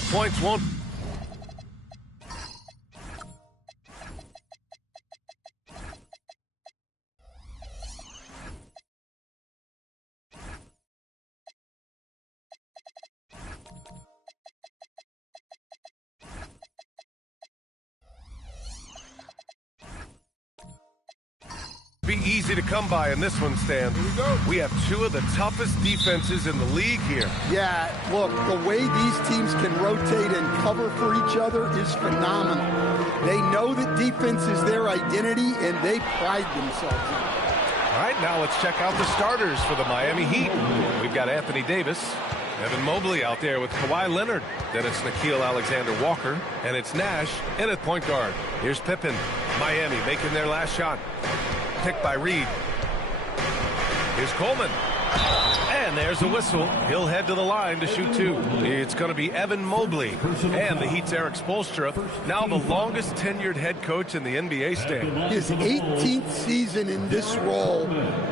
Well, points won't be easy to come by in this one, Stan. We have two of the toughest defenses in the league here. Yeah, look, the way these teams can rotate and cover for each other is phenomenal. They know that defense is their identity, and they pride themselves in it. All right, now let's check out the starters for the Miami Heat. We've got Anthony Davis, Evan Mobley out there with Kawhi Leonard. Then it's Nickeil Alexander-Walker, and it's Nash in at point guard. Here's Pippen. Miami making their last shot. Picked by Reed. Here's Coleman. And there's a whistle. He'll head to the line to shoot two. It's going to be Evan Mobley. And the Heat's Eric Spoelstra, now the longest tenured head coach in the NBA stand. His 18th season in this role.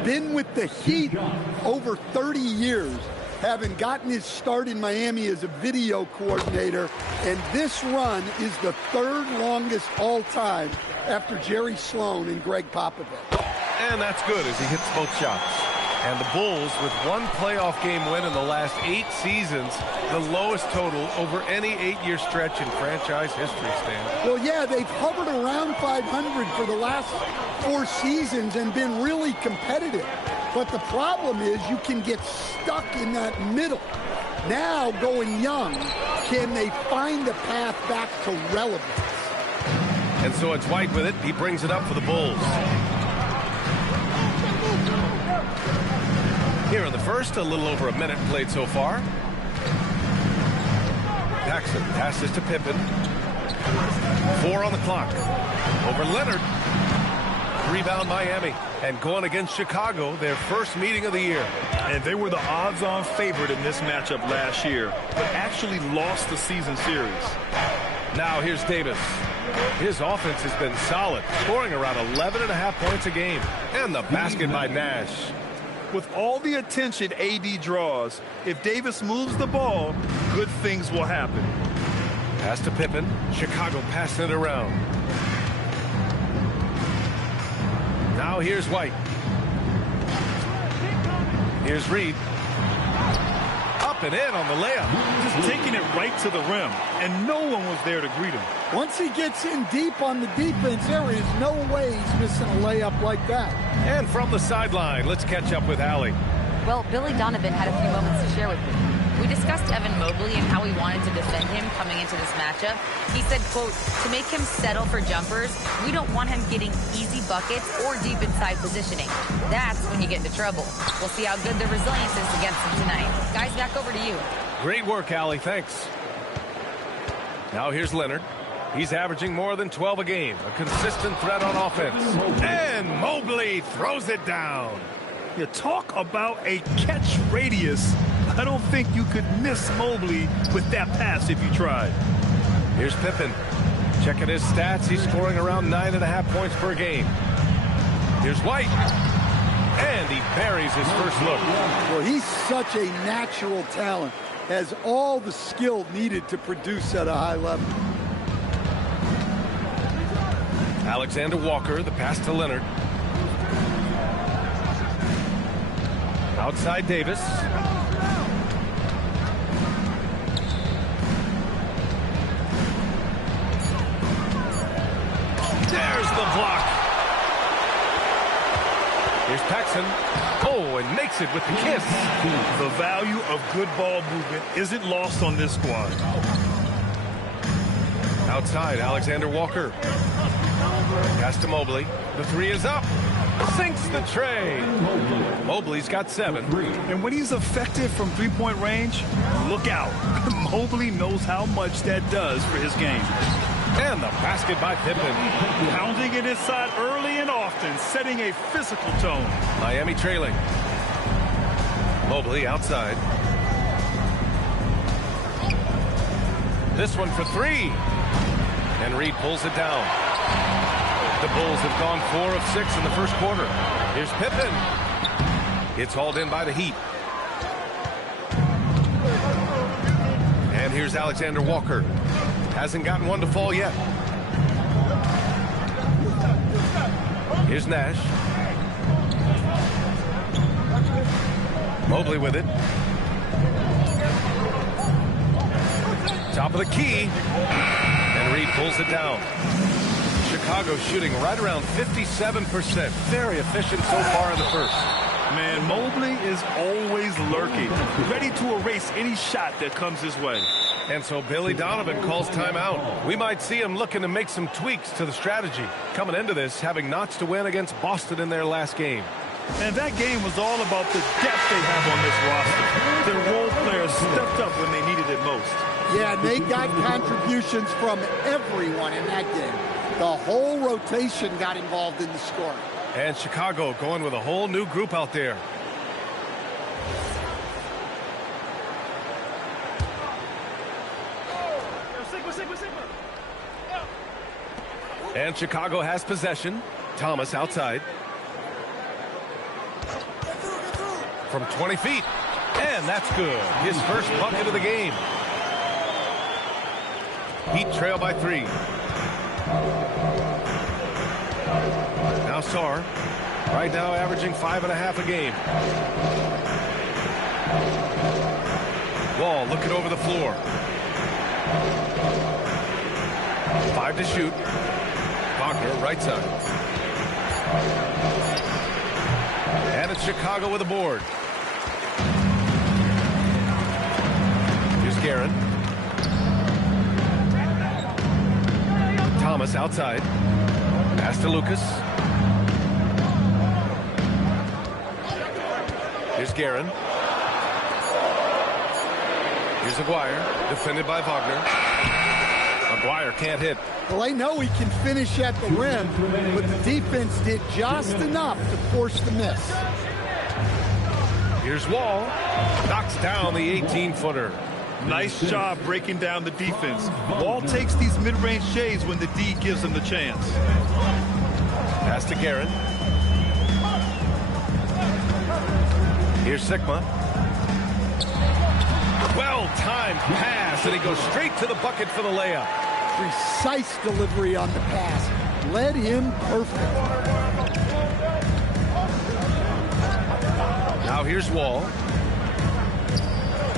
Been with the Heat over 30 years. Having gotten his start in Miami as a video coordinator. And this run is the third longest all time after Jerry Sloan and Greg Popovich. And that's good as he hits both shots. And the Bulls, with one playoff game win in the last 8 seasons, the lowest total over any 8-year stretch in franchise history, Stan. Well, yeah, they've hovered around 500 for the last 4 seasons and been really competitive. But the problem is you can get stuck in that middle. Now, going young, can they find the path back to relevance? And so it's White with it. He brings it up for the Bulls. Here in the first, a little over a minute played so far. Paxson passes to Pippen. 4 on the clock. Over Leonard. Rebound Miami. And going against Chicago, their first meeting of the year. And they were the odds-on favorite in this matchup last year, but actually lost the season series. Now here's Davis. His offense has been solid, scoring around 11.5 points a game. And the basket by Nash. With all the attention AD draws, if Davis moves the ball, good things will happen. Pass to Pippen. Chicago passing it around. Now here's White. Here's Reed. Up and in on the layup. Just taking it right to the rim, and no one was there to greet him. Once he gets in deep on the defense, there is no way he's missing a layup like that. And from the sideline, let's catch up with Allie. Well, Billy Donovan had a few moments to share with me. We discussed Evan Mobley and how we wanted to defend him coming into this matchup. He said, quote, to make him settle for jumpers, we don't want him getting easy buckets or deep inside positioning. That's when you get into trouble. We'll see how good the resilience is against him tonight. Guys, back over to you. Great work, Allie. Thanks. Now here's Leonard. He's averaging more than 12 a game. A consistent threat on offense. And Mobley throws it down. You talk about a catch radius. I don't think you could miss Mobley with that pass if you tried. Here's Pippen. Checking his stats. He's scoring around 9.5 points per game. Here's White. And he buries his first look. Well, he's such a natural talent. Has all the skill needed to produce at a high level. Alexander Walker, the pass to Leonard. Outside Davis. There's the block. Here's Paxson. Oh, and makes it with the kiss. The value of good ball movement isn't lost on this squad. Outside, Alexander Walker. Pass to Mobley. The three is up. Sinks the tray. Mobley's got 7. And when he's effective from three-point range, look out. Mobley knows how much that does for his game. And the basket by Pippen. Pounding it inside early and often, setting a physical tone. Miami trailing. Mobley outside. This one for 3. And Reed pulls it down. The Bulls have gone 4 of 6 in the first quarter. Here's Pippen. It's hauled in by the Heat. And here's Alexander Walker. Hasn't gotten one to fall yet. Here's Nash. Mobley with it. Top of the key. And Reed pulls it down. Chicago shooting right around 57%. Very efficient so far in the first. Man, Mobley is always lurking, ready to erase any shot that comes his way. And so Billy Donovan calls timeout. We might see him looking to make some tweaks to the strategy. Coming into this, having notched a win against Boston in their last game. And that game was all about the depth they have on this roster. Their role players stepped up when they needed it most. Yeah, they got contributions from everyone in that game. The whole rotation got involved in the scoring. And Chicago going with a whole new group out there. And Chicago has possession. Thomas outside. From 20 feet. And that's good. His first bucket of the game. Heat trail by 3. Now Sarr, right now averaging 5.5 a game. Wall looking over the floor. 5 to shoot. Wagner right side. And it's Chicago with a board. Here's Guerin. Thomas outside. Pass to Lucas. Here's Guerin. Here's Aguirre, defended by Wagner. Aguirre can't hit. Well, I know he can finish at the rim, but the defense did just enough to force the miss. Here's Wall. Knocks down the 18-footer. Nice job breaking down the defense. Wall takes these mid-range shades when the D gives him the chance. Pass to Guerin. Here's Sigma. Well-timed pass, and he goes straight to the bucket for the layup. Precise delivery on the pass. Led him perfect. Now here's Wall.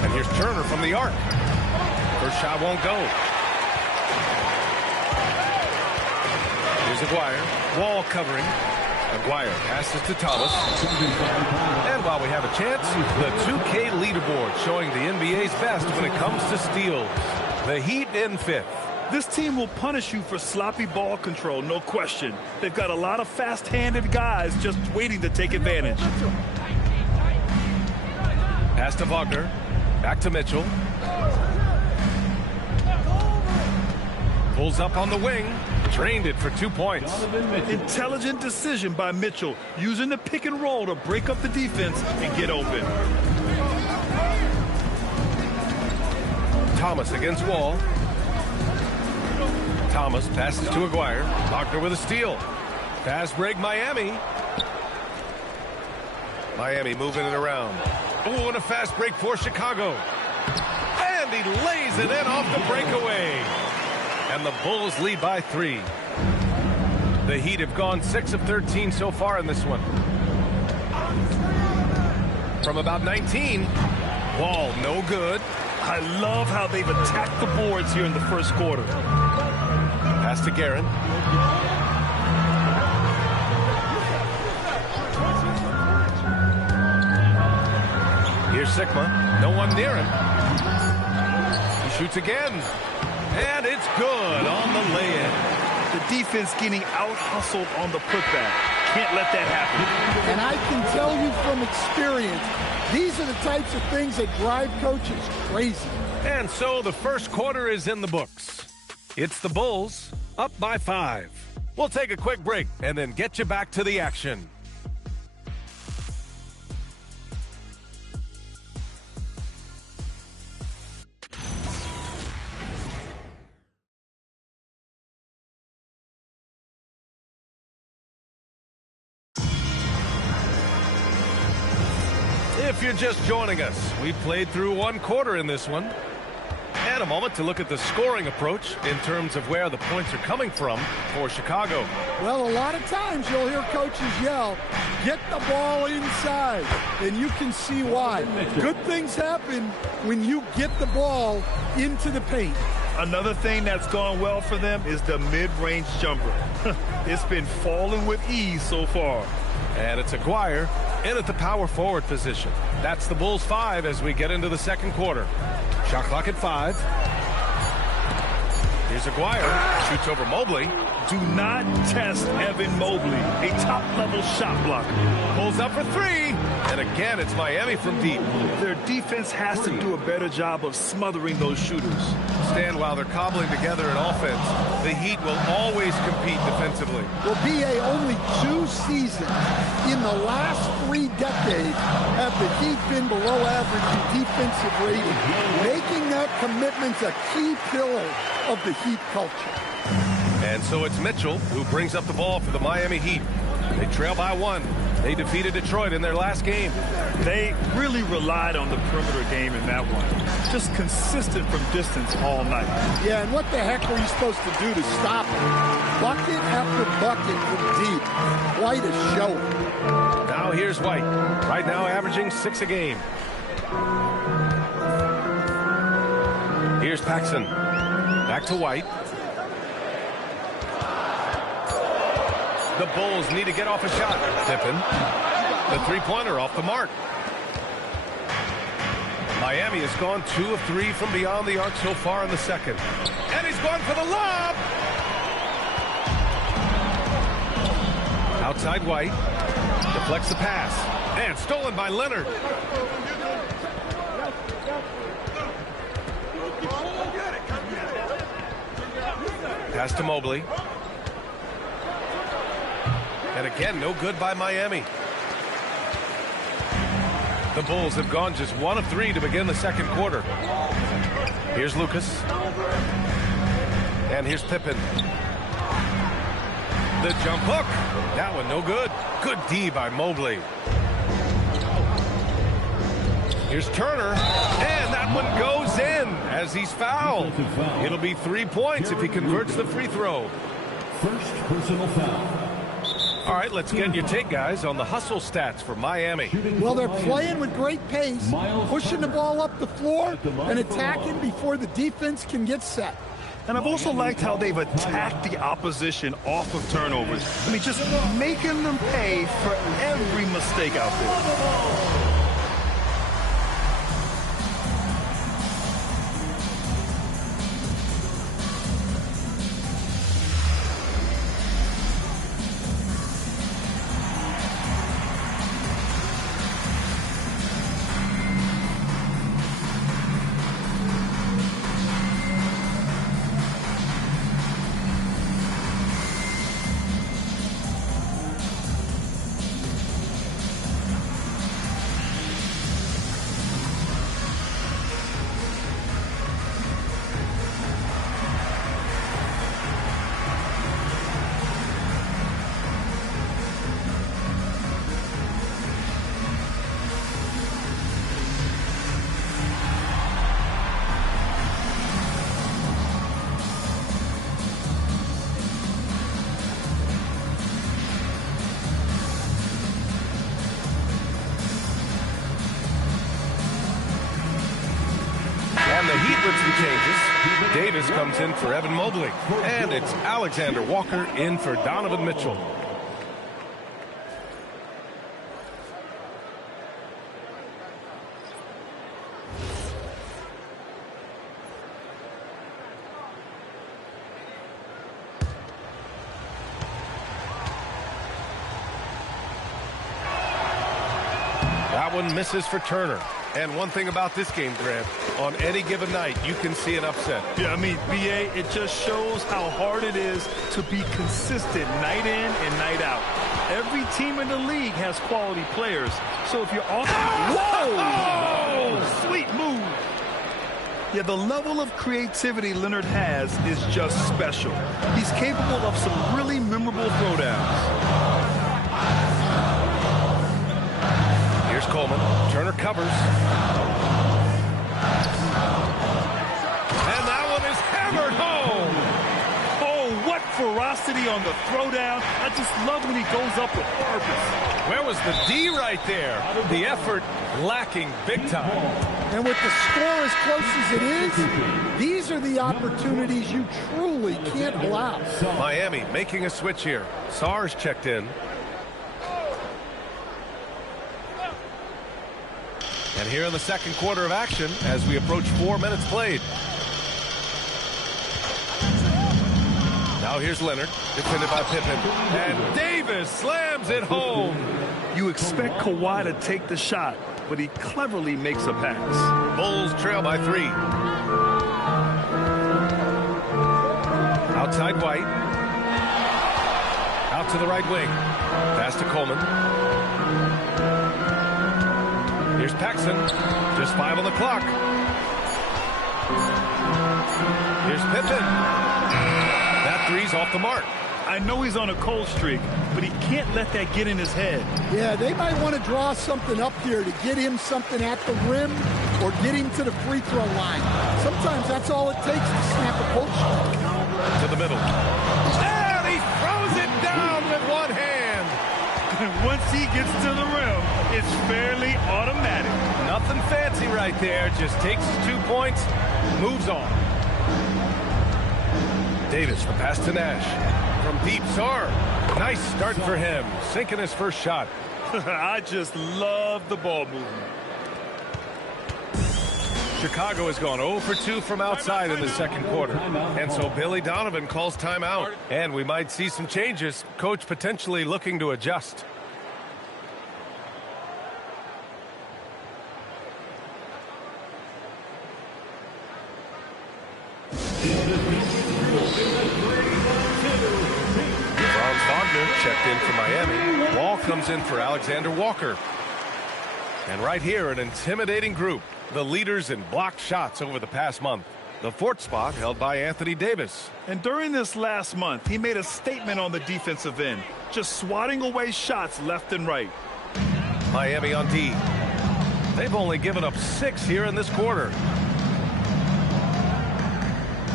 And here's Turner from the arc. First shot won't go. Here's Aguirre. Wall covering. Aguirre passes to Thomas. And while we have a chance, the 2K leaderboard showing the NBA's best when it comes to steals. The Heat in 5th. This team will punish you for sloppy ball control, no question. They've got a lot of fast-handed guys just waiting to take advantage. Pass to Wagner. Back to Mitchell. Pulls up on the wing. Drained it for 2 points. Intelligent decision by Mitchell, using the pick and roll to break up the defense and get open. Thomas against Wall. Thomas passes to Aguirre. Wagner with a steal. Fast break Miami. Miami moving it around. Oh, and a fast break for Chicago. And he lays it in off the breakaway. And the Bulls lead by 3. The Heat have gone 6 of 13 so far in this one. From about 19. Wall no good. I love how they've attacked the boards here in the first quarter. Pass to Guerin. Here's Sigma. No one near him. He shoots again. And it's good on the lay-in. The defense getting out-hustled on the putback. Can't let that happen. And I can tell you from experience, these are the types of things that drive coaches crazy. And so the first quarter is in the books. It's the Bulls up by 5. We'll take a quick break and then get you back to the action. If you're just joining us, we played through 1 quarter in this one. And And a moment to look at the scoring approach in terms of where the points are coming from for Chicago. Well, a lot of times you'll hear coaches yell, get the ball inside, and you can see why. Good things happen when you get the ball into the paint. Another thing that's gone well for them is the mid-range jumper. It's been falling with ease so far. And it's Aguirre in at the power forward position. That's the Bulls 5 as we get into the second quarter. Shot clock at 5. Here's Aguirre. Shoots over Mobley. Do not test Evan Mobley, a top-level shot blocker. Pulls up for 3. And again, it's Miami from deep. Their defense has to do a better job of smothering those shooters. Stan, while they're cobbling together an offense, the Heat will always compete defensively. Well, B.A., only 2 seasons in the last 3 decades have the Heat been below average in defensive rating, making that commitment a key pillar of the Heat culture. And so it's Mitchell who brings up the ball for the Miami Heat. They trail by 1. They defeated Detroit in their last game. They really relied on the perimeter game in that one. Just consistent from distance all night. Yeah, and what the heck were you supposed to do to stop it? Bucket after bucket from deep. Quite a show. Now here's White. Right now averaging 6 a game. Here's Paxson. Back to White. The Bulls need to get off a shot. Pippen. The three-pointer off the mark. Miami has gone 2 of 3 from beyond the arc so far in the second. And he's gone for the lob. Outside White. Deflects the pass. And stolen by Leonard. Pass to Mobley. And again, no good by Miami. The Bulls have gone just 1 of 3 to begin the second quarter. Here's Lucas. And here's Pippen. The jump hook. That one no good. Good D by Mobley. Here's Turner. And that one goes in as he's fouled. It'll be 3 points if he converts the free throw. First personal foul. All right, let's get your take, guys, on the hustle stats for Miami. Well, they're playing with great pace, pushing the ball up the floor and attacking before the defense can get set. And I've also liked how they've attacked the opposition off of turnovers. I mean, just making them pay for every mistake out there. And the Heat with some changes. Davis comes in for Evan Mobley. And it's Alexander Walker in for Donovan Mitchell. That one misses for Turner. And one thing about this game, Grant, on any given night, you can see an upset. Yeah, I mean, B.A., it just shows how hard it is to be consistent night in and night out. Every team in the league has quality players. So if you're off... Whoa! Sweet move. Yeah, the level of creativity Leonard has is just special. He's capable of some really memorable throwdowns. Here's Coleman. Turner covers. And ferocity on the throwdown. I just love when he goes up with purpose. Where was the D right there? The effort lacking big time. And with the score as close as it is, these are the opportunities you truly can't allow. Miami making a switch here. Sarr's checked in. And here in the second quarter of action as we approach 4 minutes played. Now here's Leonard, defended by Pippen. And Davis slams it home. You expect Kawhi to take the shot, but he cleverly makes a pass. Bulls trail by 3. Outside White. Out to the right wing. Pass to Coleman. Here's Paxson. Just 5 on the clock. Here's Pippen. That three's off the mark. I know he's on a cold streak, but he can't let that get in his head. Yeah, they might want to draw something up here to get him something at the rim or get him to the free throw line. Sometimes that's all it takes to snap a cold streak. To the middle. And he throws it down with one hand. And once he gets to the rim, it's fairly automatic. Nothing fancy right there. Just takes his 2 points, moves on. Davis, the pass to Nash. From deep, Sarr. Nice start for him. Sinking his first shot. I just love the ball movement. Chicago has gone 0 for 2 from outside in the second quarter. And so Billy Donovan calls timeout. And we might see some changes. Coach potentially looking to adjust. Checked in for Miami. Wall comes in for Alexander Walker. And right here, an intimidating group. The leaders in blocked shots over the past month. The fourth spot held by Anthony Davis. And during this last month, he made a statement on the defensive end, just swatting away shots left and right. Miami on D. They've only given up 6 here in this quarter.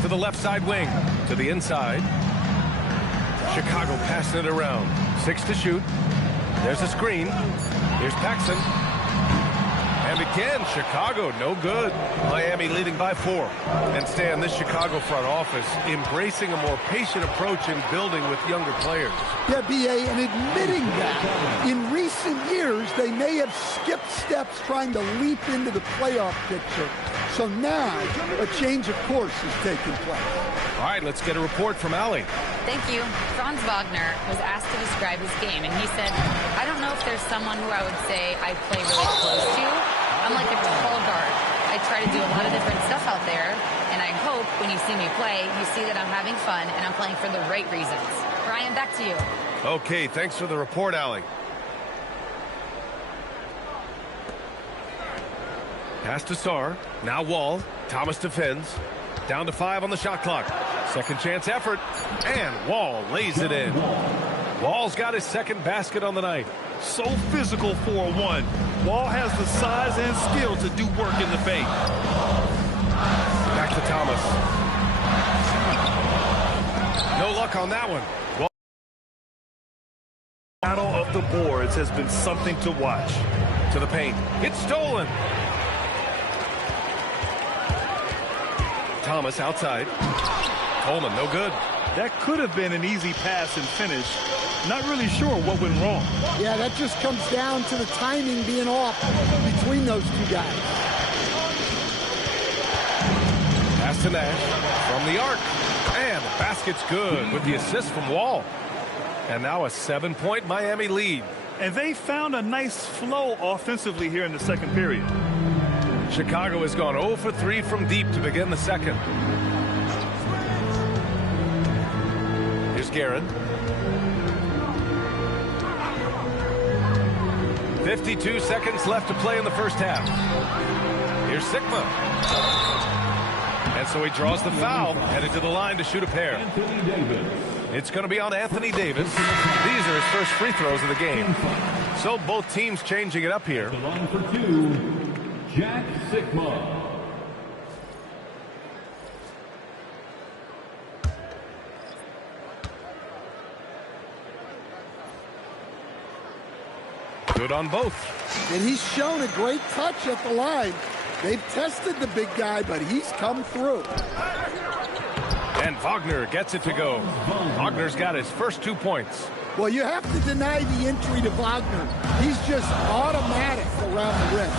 To the left side wing. To the inside. Chicago passing it around. 6 to shoot. There's a screen. Here's Paxson. And again, Chicago, no good. Miami leading by 4. And Stan, this Chicago front office embracing a more patient approach in building with younger players. Yeah, B.A., and admitting that in recent years, they may have skipped steps trying to leap into the playoff picture. So now, a change of course is taking place. All right, let's get a report from Allie. Thank you. Franz Wagner was asked to describe his game, and he said, I don't know if there's someone who I would say I play really close to. I'm like a tall guard. I try to do a lot of different stuff out there, and I hope when you see me play, you see that I'm having fun and I'm playing for the right reasons. Brian, back to you. Okay, thanks for the report, Allie. Pass to Sarr. Now Wall. Thomas defends. Down to 5 on the shot clock. Second chance effort. And Wall lays it in. Wall's got his second basket on the night. So physical for a 1. Wall has the size and skill to do work in the paint. Back to Thomas. No luck on that one. Wall. Battle of the boards has been something to watch. To the paint. It's stolen. Thomas outside. Coleman, no good. That could have been an easy pass and finish. Not really sure what went wrong. Yeah, that just comes down to the timing being off between those two guys. Pass to Nash from the arc. And the basket's good with the assist from Wall. And now a 7-point Miami lead. And they found a nice flow offensively here in the second period. Chicago has gone 0 for 3 from deep to begin the second. Here's Guerin. 52 seconds left to play in the first half. Here's Sigma. And so he draws the foul, headed to the line to shoot a pair. It's going to be on Anthony Davis. These are his first free throws of the game. So both teams changing it up here. The line for 2. Jack Sigma. Good on both. And he's shown a great touch at the line. They've tested the big guy, but he's come through. And Wagner gets it to go. Wagner's got his first 2 points. Well, you have to deny the entry to Wagner. He's just automatic around the rim.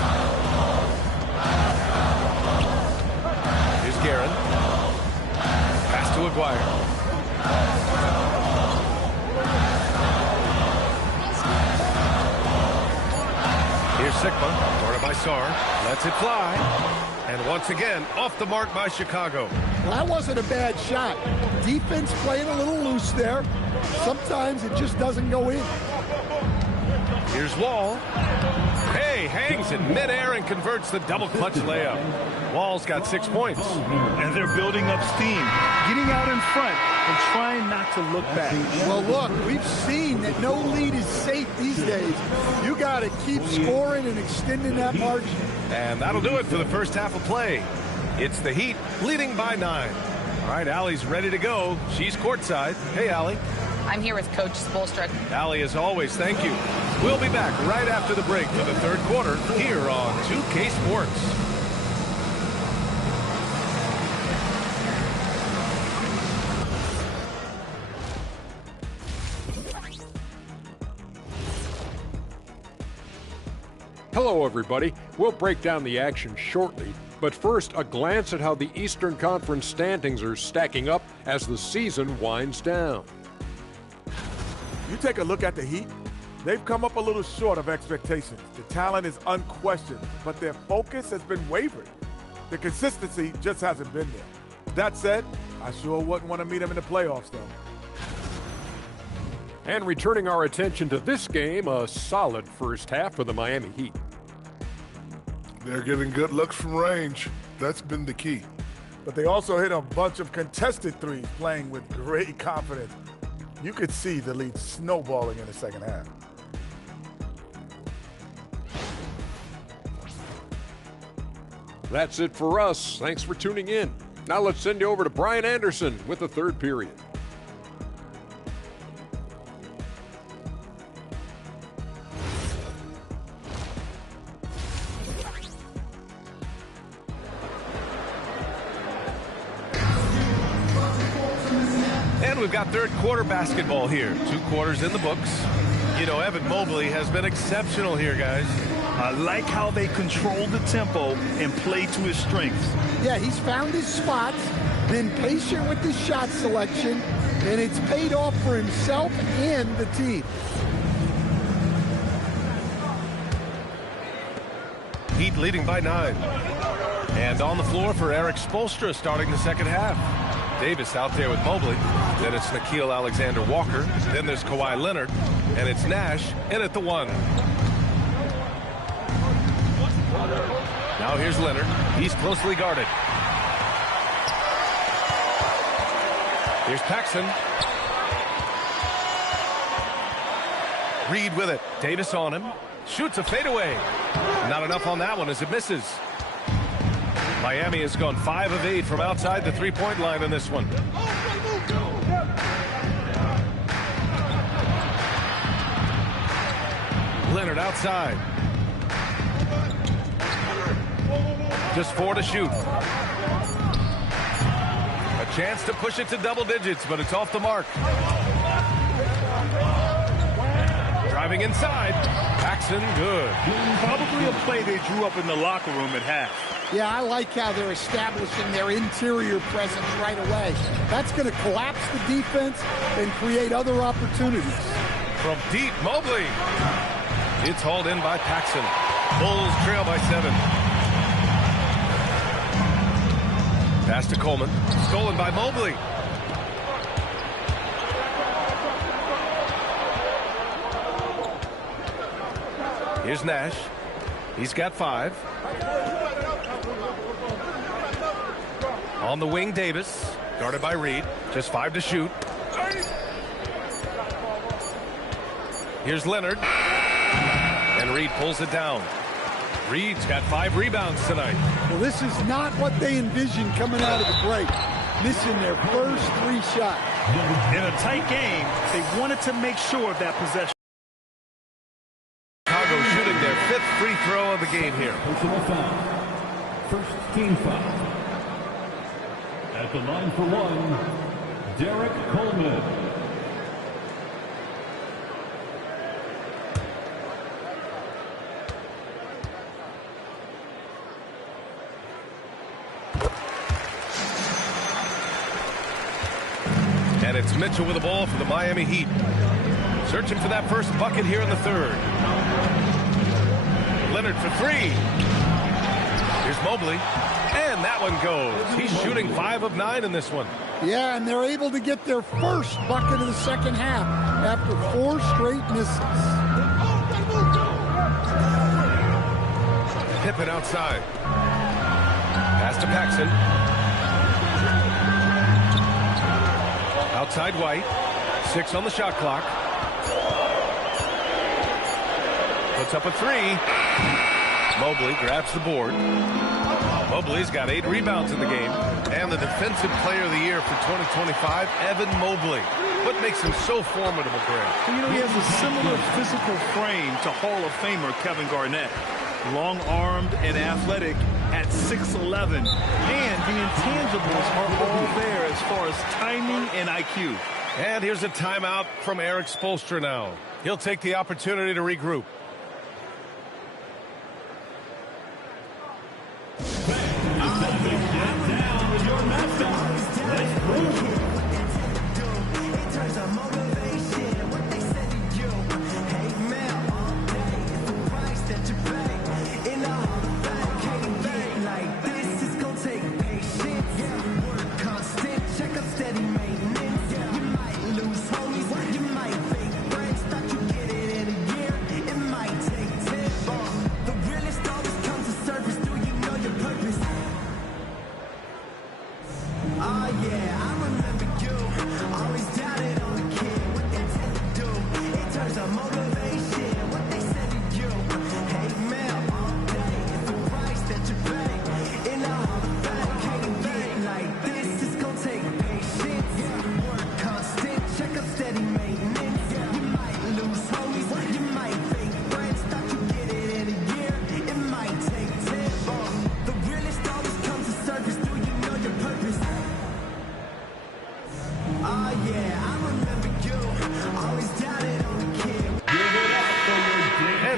Here's Guerin. Pass to Aguirre. Here's Sigma, guarded by Sarr. Lets it fly. And once again, off the mark by Chicago. Well, that wasn't a bad shot. Defense playing a little loose there. Sometimes it just doesn't go in. Here's Wall. Hey, hangs in midair and converts the double clutch layup. Wall's got 6 points. And they're building up steam, getting out in front and trying not to look back. Well, look, we've seen that no lead is safe these days. You got to keep scoring and extending that margin. And that'll do it for the first half of play. It's the Heat leading by 9. All right, Allie's ready to go. She's courtside. Hey, Allie. I'm here with Coach Spoelstra. Allie, as always, thank you. We'll be back right after the break for the third quarter here on 2K Sports. Hello, everybody. We'll break down the action shortly, but first, a glance at how the Eastern Conference standings are stacking up as the season winds down. You take a look at the Heat, they've come up a little short of expectations. The talent is unquestioned, but their focus has been wavering. The consistency just hasn't been there. That said, I sure wouldn't want to meet them in the playoffs, though. And returning our attention to this game, a solid first half for the Miami Heat. They're getting good looks from range. That's been the key. But they also hit a bunch of contested threes, playing with great confidence. You could see the lead snowballing in the second half. That's it for us. Thanks for tuning in. Now let's send you over to Brian Anderson with the third period. And we've got third quarter basketball here. 2 quarters in the books. You know, Evan Mobley has been exceptional here, guys. I like how they control the tempo and play to his strengths. Yeah, he's found his spots, been patient with his shot selection, and it's paid off for himself and the team. Heat leading by 9. And on the floor for Eric Spoelstra starting the second half. Davis out there with Mobley. Then it's Nickeil Alexander-Walker. Then there's Kawhi Leonard. And it's Nash in at the 1. Now here's Leonard. He's closely guarded. Here's Paxson. Reed with it. Davis on him. Shoots a fadeaway. Not enough on that one as it misses. Miami has gone 5 of 8 from outside the three-point line in this one. Leonard outside. Just 4 to shoot. A chance to push it to double digits, but it's off the mark. Driving inside. Paxson, good. Probably a play they drew up in the locker room at half. Yeah, I like how they're establishing their interior presence right away. That's going to collapse the defense and create other opportunities. From deep, Mobley. It's hauled in by Paxson. Bulls trail by 7. Pass to Coleman. Stolen by Mobley. Here's Nash. He's got 5. On the wing, Davis. Guarded by Reed. Just 5 to shoot. Here's Leonard. And Reed pulls it down. Reed's got 5 rebounds tonight. Well, this is not what they envisioned coming out of the break. Missing their first 3 shots. In a tight game, they wanted to make sure of that possession. Chicago's shooting their 5th free throw of the game here. Personal foul. First team foul. At the line for one, Derek Coleman. And it's Mitchell with the ball for the Miami Heat. Searching for that first bucket here in the 3rd. Leonard for 3. Here's Mobley. And that one goes. He's shooting 5 of 9 in this one. Yeah, and they're able to get their first bucket of the second half after 4 straight misses. Pippen outside. Pass to Paxson. Outside White. 6 on the shot clock. Puts up a 3. Mobley grabs the board. Mobley's got 8 rebounds in the game. And the Defensive Player of the Year for 2025, Evan Mobley. What makes him so formidable, Greg? You know, he has a similar physical frame to Hall of Famer Kevin Garnett. Long-armed and athletic at 6'11". And the intangibles are all there as far as timing and IQ. And here's a timeout from Eric Spoelstra now. He'll take the opportunity to regroup.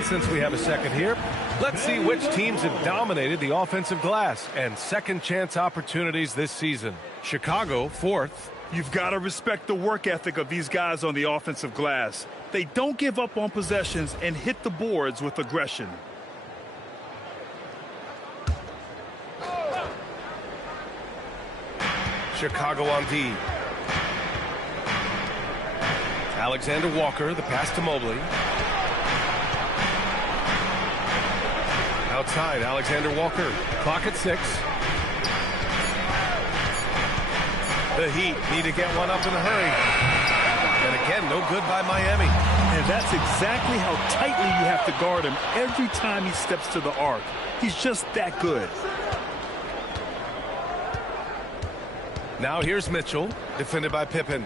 Since we have a second here, let's see which teams have dominated the offensive glass and second chance opportunities this season. Chicago, 4th. You've got to respect the work ethic of these guys on the offensive glass. They don't give up on possessions and hit the boards with aggression. Chicago on D. Alexander Walker, the pass to Mobley. Outside, Alexander Walker. Clock at 6. The Heat need to get one up in a hurry. And again, no good by Miami. And that's exactly how tightly you have to guard him every time he steps to the arc. He's just that good. Now here's Mitchell, defended by Pippen.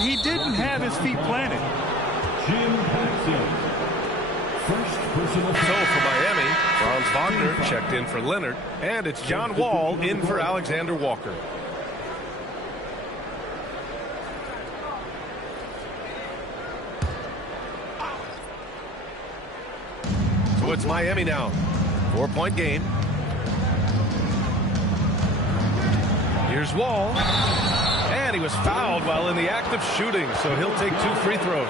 He didn't have his feet planted. Jim Paxson. First personal So for Miami, Franz Wagner checked in for Leonard, and it's John Wall in for Alexander Walker. So it's Miami now. 4-point game. Here's Wall. And he was fouled while in the act of shooting, so he'll take 2 free throws.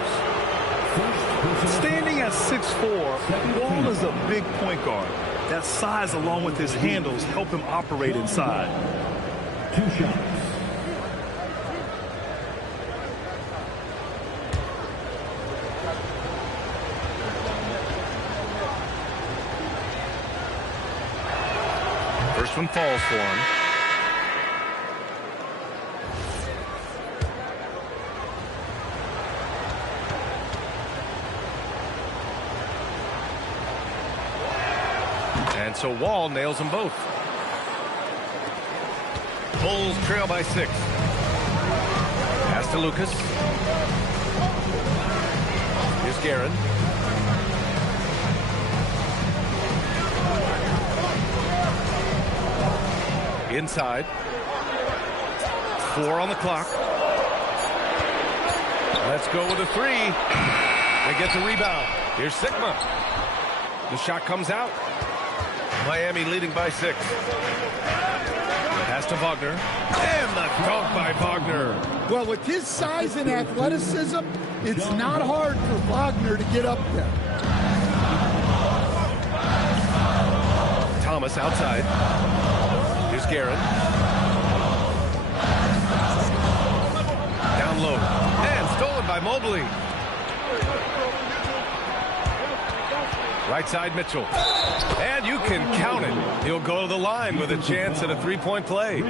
Standing at 6'4", Wall is a big point guard. That size along with his handles help him operate inside. 2 shots. First one falls for him. And so Wall nails them both. Bulls trail by 6. Pass to Lucas. Here's Guerin. Inside. 4 on the clock. Let's go with a 3. They get the rebound. Here's Sigma. The shot comes out. Miami leading by 6. Pass to Wagner. And the dunk by Wagner. Well, with his size and athleticism, it's not hard for Wagner to get up there. Thomas outside. Here's Guerin. Down low. And stolen by Mobley. Right side Mitchell. And you can count it. He'll go to the line with a chance at a three-point play.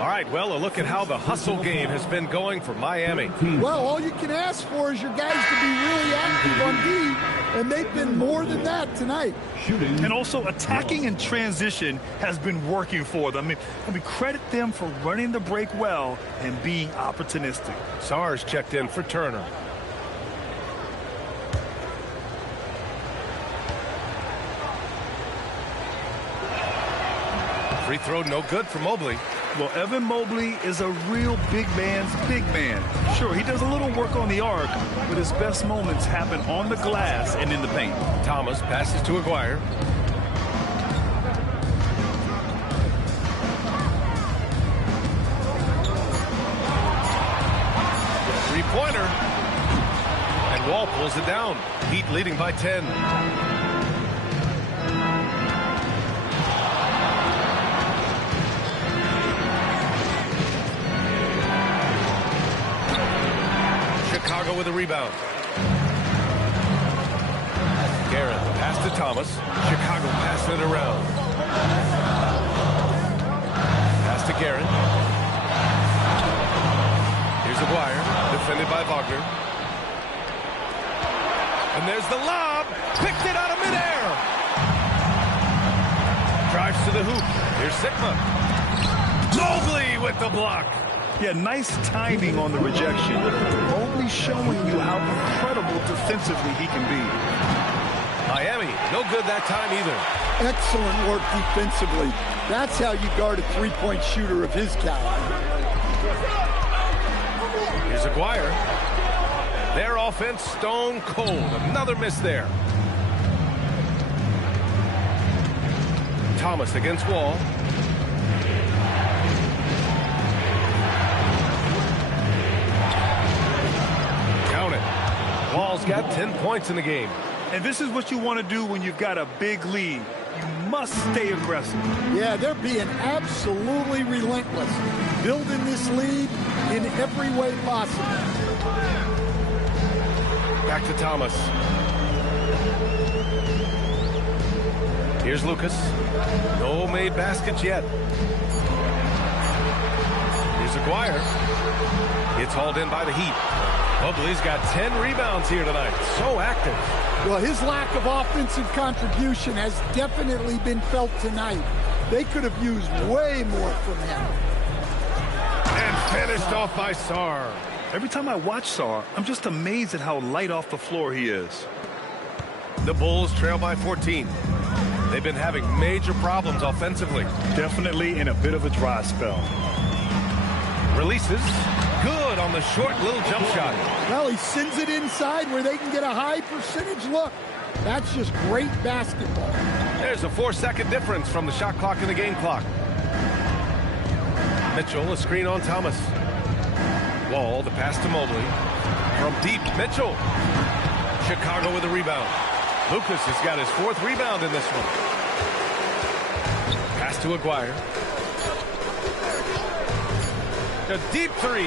All right, well, a look at how the hustle game has been going for Miami. Well, all you can ask for is your guys to be really active on D, and they've been more than that tonight. And also attacking in transition has been working for them. I mean, credit them for running the break well and being opportunistic. Sarge checked in for Turner. Free throw no good for Mobley. Well, Evan Mobley is a real big man's big man. Sure, he does a little work on the arc, but his best moments happen on the glass and in the paint. Thomas passes to Aguirre. Three-pointer. And Wall pulls it down. Heat leading by 10. Chicago with a rebound. Guerin pass to Thomas. Chicago passing it around. Pass to Guerin. Here's Aguirre, defended by Wagner. And there's the lob. Picked it out of midair. Drives to the hoop. Here's Sigma. Mobley with the block. Yeah, nice timing on the rejection. Only showing you how incredible defensively he can be. Miami, no good that time either. Excellent work defensively. That's how you guard a three-point shooter of his caliber. Here's Aguirre. Their offense stone cold. Another miss there. Thomas against Wall. Wall's got 10 points in the game. And this is what you want to do when you've got a big lead. You must stay aggressive. Yeah, they're being absolutely relentless, building this lead in every way possible. Back to Thomas. Here's Lucas. No made baskets yet. Here's Aguirre. It's hauled in by the Heat. Mobley's got 10 rebounds here tonight. So active. Well, his lack of offensive contribution has definitely been felt tonight. They could have used way more from him. And finished off by Sarr. Every time I watch Sarr, I'm just amazed at how light off the floor he is. The Bulls trail by 14. They've been having major problems offensively. Definitely in a bit of a dry spell. Releases. Good on the short little jump shot. Well, he sends it inside where they can get a high percentage look. That's just great basketball. There's a 4-second difference from the shot clock and the game clock. Mitchell, a screen on Thomas. Wall, the pass to Mobley. From deep, Mitchell. Chicago with a rebound. Lucas has got his 4th rebound in this one. Pass to Aguirre. A deep 3.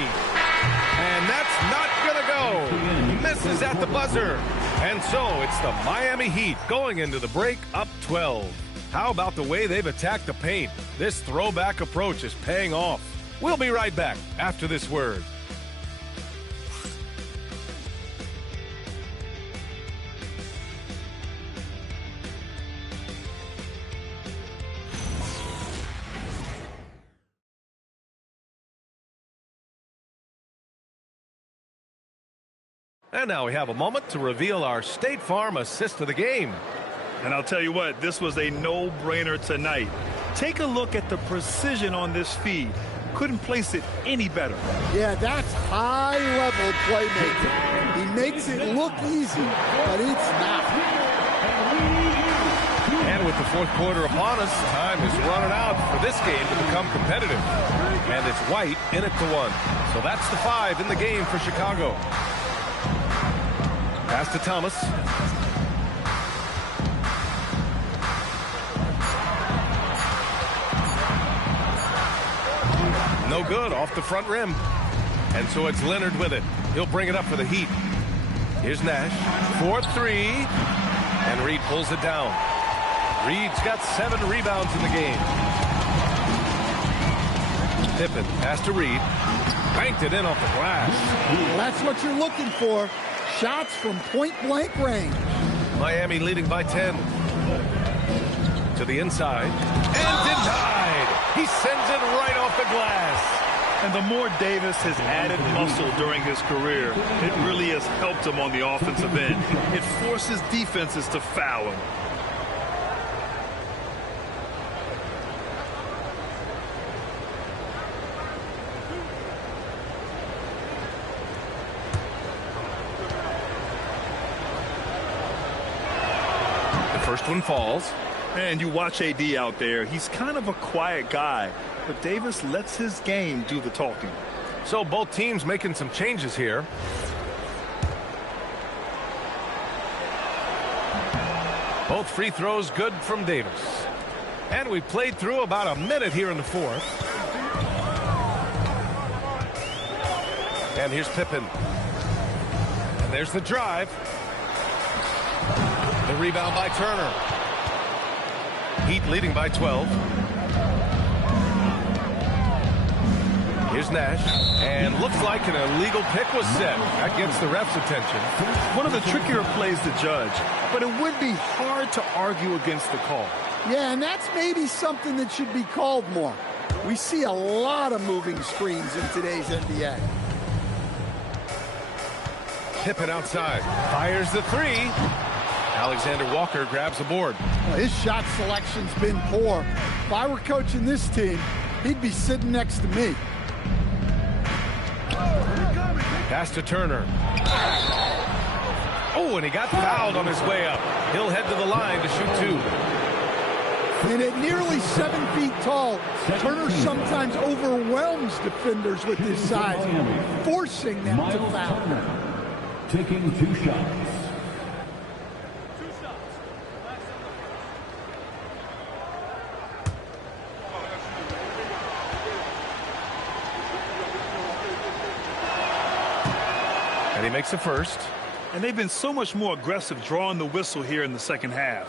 And that's not going to go. Misses at the buzzer. And so it's the Miami Heat going into the break up 12. How about the way they've attacked the paint? This throwback approach is paying off. We'll be right back after this word. And now we have a moment to reveal our State Farm assist of the game. And I'll tell you what, this was a no-brainer tonight. Take a look at the precision on this feed. Couldn't place it any better. Yeah, that's high-level playmaking. He makes it look easy, but it's not. And with the fourth quarter upon us, time is running out for this game to become competitive. And it's White in it to 1. So that's the 5 in the game for Chicago. Pass to Thomas. No good, off the front rim. And so it's Leonard with it. He'll bring it up for the Heat. Here's Nash. 4-3. And Reed pulls it down. Reed's got 7 rebounds in the game. Pippen, pass to Reed. Banked it in off the glass. Well, that's what you're looking for. Shots from point-blank range. Miami leading by 10. To the inside. And denied. He sends it right off the glass. And the more Davis has added muscle during his career, it really has helped him on the offensive end. It forces defenses to foul him. The first one falls. And you watch AD out there. He's kind of a quiet guy, but Davis lets his game do the talking. So both teams making some changes here. Both free throws good from Davis. And we played through about a minute here in the fourth. And here's Pippen. And there's the drive. The rebound by Turner. Heat leading by 12. Here's Nash. And looks like an illegal pick was set. That gets the ref's attention. One of the trickier plays to judge, but it would be hard to argue against the call. Yeah, and that's maybe something that should be called more. We see a lot of moving screens in today's NBA. Pippen outside. Fires the 3. Alexander Walker grabs the board. Well, his shot selection's been poor. If I were coaching this team, he'd be sitting next to me. Pass to Turner. Oh, and he got fouled on his way up. He'll head to the line to shoot 2. And at nearly 7 feet tall, Turner sometimes overwhelms defenders with his size, forcing them to foul. Taking 2 shots. And he makes the first. And they've been so much more aggressive drawing the whistle here in the second half.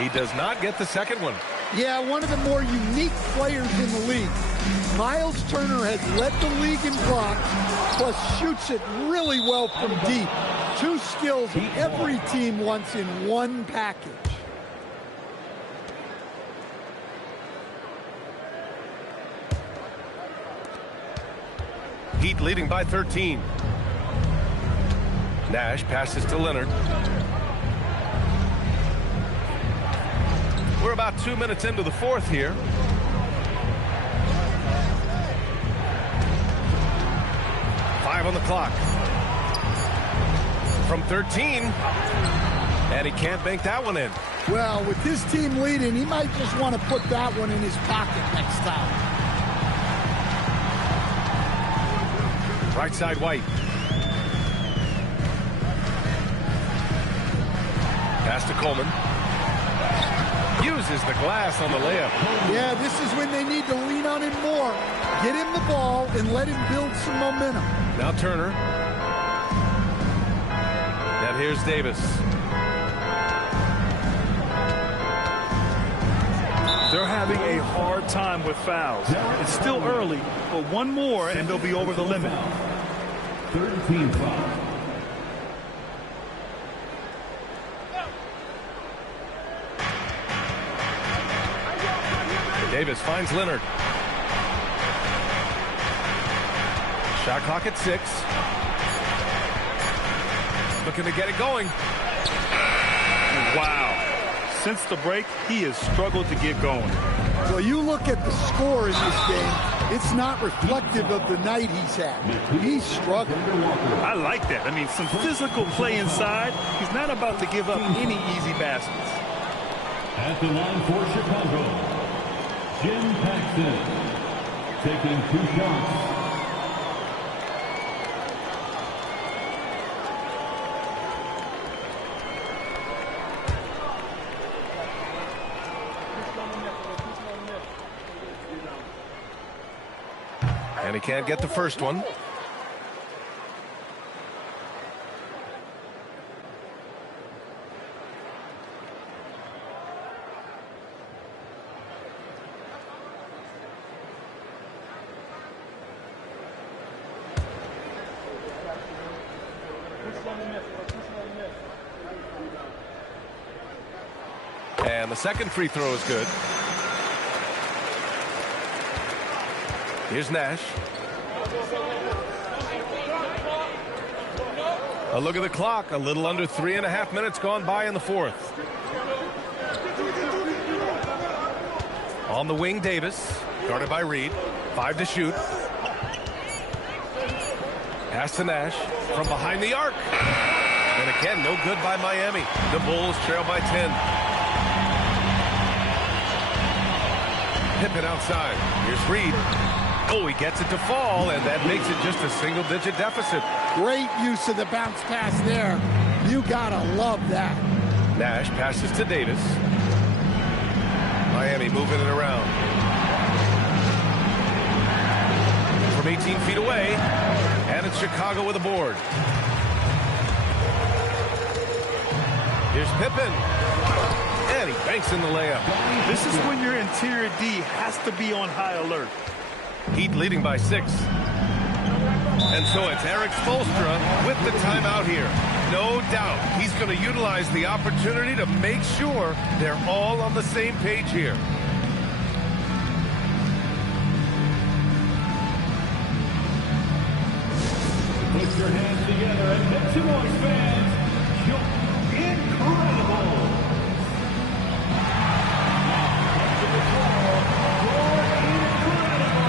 He does not get the second one. Yeah, one of the more unique players in the league. Miles Turner has led the league in blocks, plus shoots it really well from deep. 2 skills every team wants in one package. Heat leading by 13. Nash passes to Leonard. We're about 2 minutes into the fourth here. Five on the clock. From 13. And he can't bank that one in. Well, with his team leading, he might just want to put that one in his pocket next time. Right side White. Pass to Coleman. Uses the glass on the layup. Yeah, this is when they need to lean on him more. Get him the ball and let him build some momentum. Now Turner. And here's Davis. They're having a hard time with fouls. It's still early, but one more and they'll be over the limit. 13 fouls. Davis finds Leonard. Shot clock at 6. Looking to get it going. Wow. Since the break, he has struggled to get going. Well, you look at the score in this game, it's not reflective of the night he's had. He's struggling. I like that. I mean, some physical play inside. He's not about to give up any easy baskets. At the line for Chicago, Jim Paxton, taking 2 shots. And he can't get the first one. And the second free throw is good. Here's Nash. A look at the clock. A little under 3.5 minutes gone by in the fourth. On the wing, Davis. Guarded by Reed. 5 to shoot. Pass to Nash. From behind the arc. And again, no good by Miami. The Bulls trail by 10. Pippen outside. Here's Reed. Oh, he gets it to fall, and that makes it just a single-digit deficit. Great use of the bounce pass there. You gotta love that. Nash passes to Davis. Miami moving it around. From 18 feet away, and it's Chicago with a board. Here's Pippen. And he banks in the layup. This is when your interior D has to be on high alert. Heat leading by 6. And so it's Eric Spoelstra with the timeout here. No doubt he's going to utilize the opportunity to make sure they're all on the same page here. Put your hands together and make some noise, fans. You're incredible. Now, to the floor for incredible.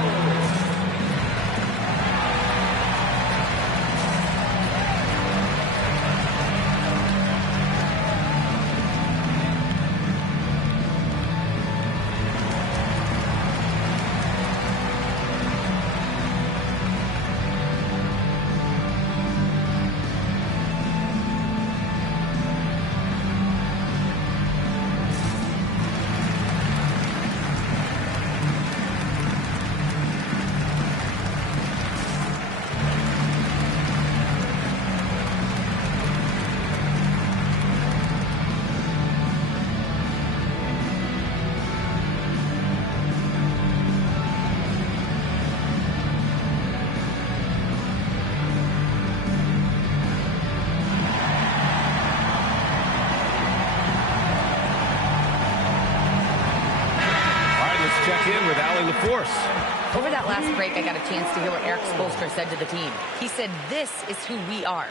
Check in with Allie LaForce. Over that last break, I got a chance to hear what Eric Spoelstra said to the team. He said, this is who we are.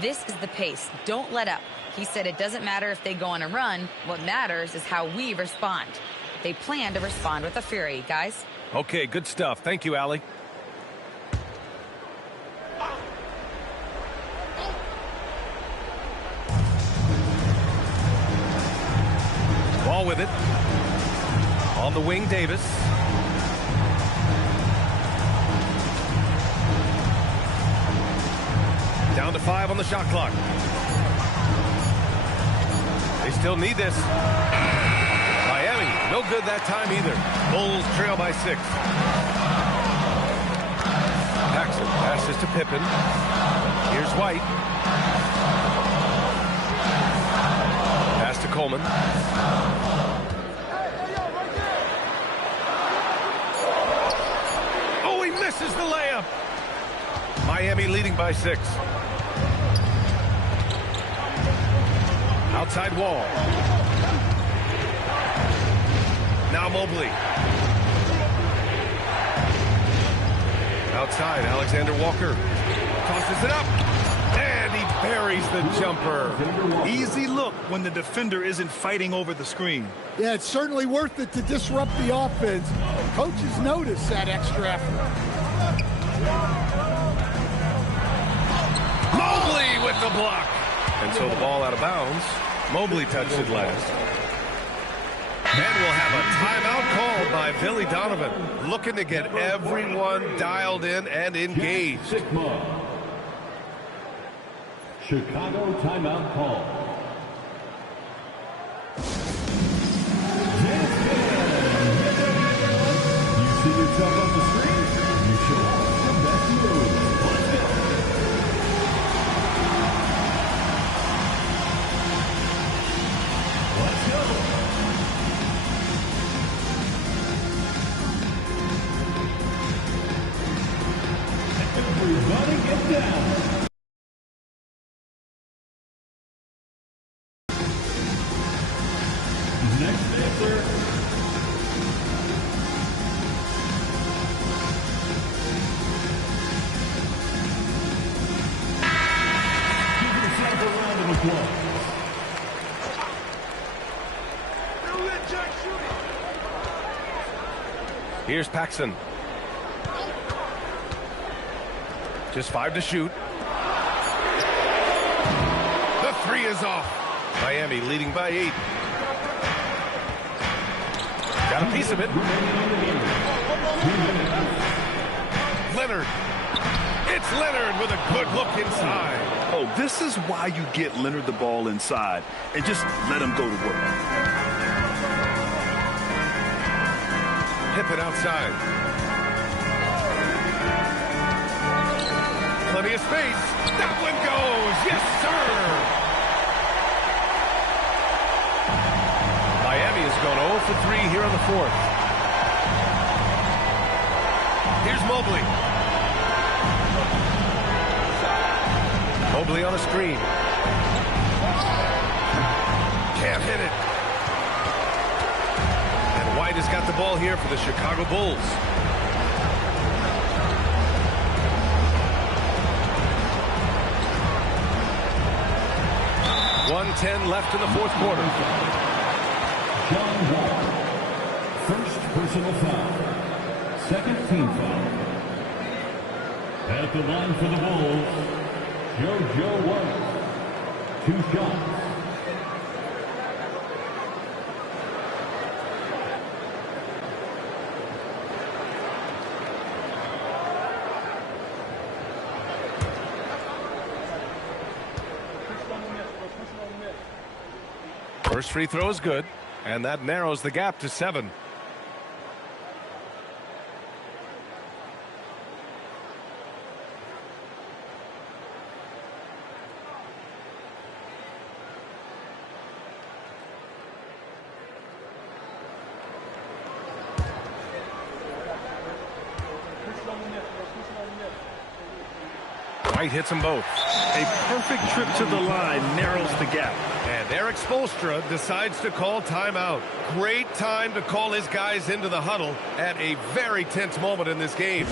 This is the pace. Don't let up. He said it doesn't matter if they go on a run. What matters is how we respond. They plan to respond with a fury, guys. Okay, good stuff. Thank you, Allie. Ball with it. On the wing, Davis. Down to 5 on the shot clock. They still need this. Miami, no good that time either. Bulls trail by 6. Paxson passes to Pippen. Here's White. Pass to Coleman. Misses the layup. Miami leading by 6. Outside wall. Now Mobley. outside. Alexander Walker tosses it up, and he buries the jumper. Easy look when the defender isn't fighting over the screen. Yeah, it's certainly worth it to disrupt the offense. Coaches notice that extra effort. Mobley with the block. And so the ball out of bounds. Mobley touched it last. And we'll have a timeout called by Billy Donovan, looking to get everyone dialed in and engaged. Chicago timeout call. You see yourself on the screen? You show off your best moves. Let's go. Let's go. Everybody get down. Next answer. Give yourself a round of applause. Here's Paxson. Just 5 to shoot. The 3 is off. Miami leading by 8. Got a piece of it. Leonard. It's Leonard with a good look inside. Oh, this is why you get Leonard the ball inside and just let him go to work. Pippen outside. Plenty of space. That one goes. Yes, sir. Miami has gone 0 for 3 here in the 4th. Here's Mobley. Mobley on a screen. Can't hit it. And White has got the ball here for the Chicago Bulls. .110 left in the 4th quarter. John Wall. First personal foul. Second team foul. At the line for the Bulls, JoJo White. 2 shots. First free throw is good, and that narrows the gap to 7. White hits them both. A perfect trip to the line narrows the gap. And Eric Spoelstra decides to call timeout. Great time to call his guys into the huddle at a very tense moment in this game.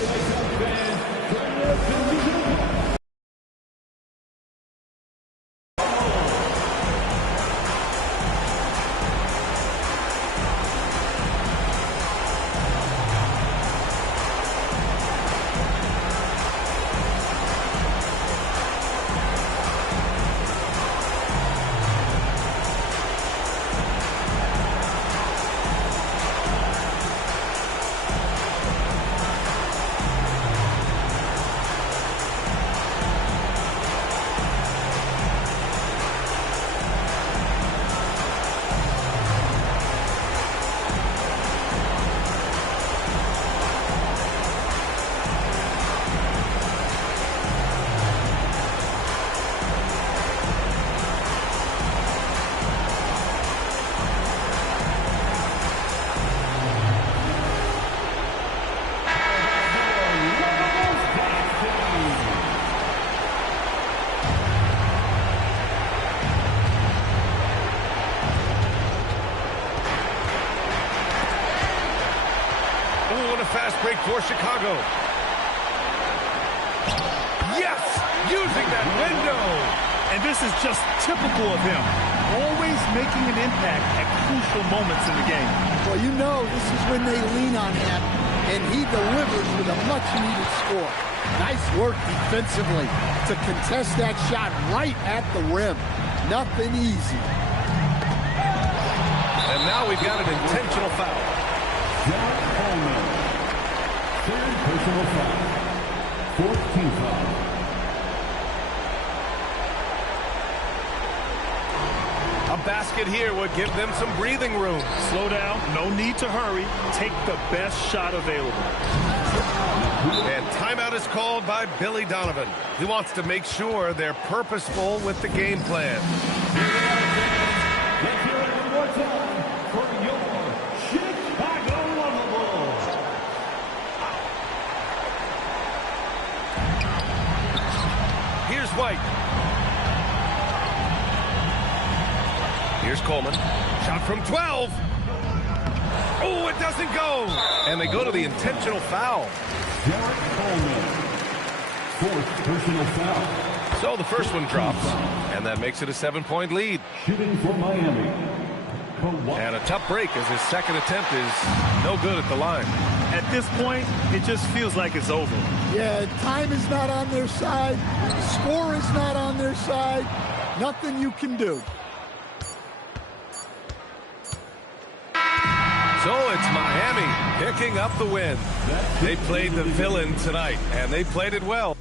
Fast break for Chicago. Yes! Using that window! And this is just typical of him. Always making an impact at crucial moments in the game. Well, you know this is when they lean on him, and he delivers with a much-needed score. Nice work defensively to contest that shot right at the rim. Nothing easy. And now we've got an intentional foul. Derek Coleman. Third personal foul. Fourth team foul. A basket here would give them some breathing room. Slow down. No need to hurry. Take the best shot available. And timeout is called by Billy Donovan. He wants to make sure they're purposeful with the game plan. Let's hear it one more time for your Chicago Bulls. Here's White. Here's Coleman. Shot from 12. Oh, it doesn't go. And they go to the intentional foul. Derek Coleman. Fourth personal foul. So the first one drops, and that makes it a 7-point lead. Shooting for Miami. And a tough break as his second attempt is no good at the line. At this point, it just feels like it's over. Yeah, time is not on their side. Score is not on their side. Nothing you can do. So it's Miami picking up the win. They played the villain tonight, and they played it well.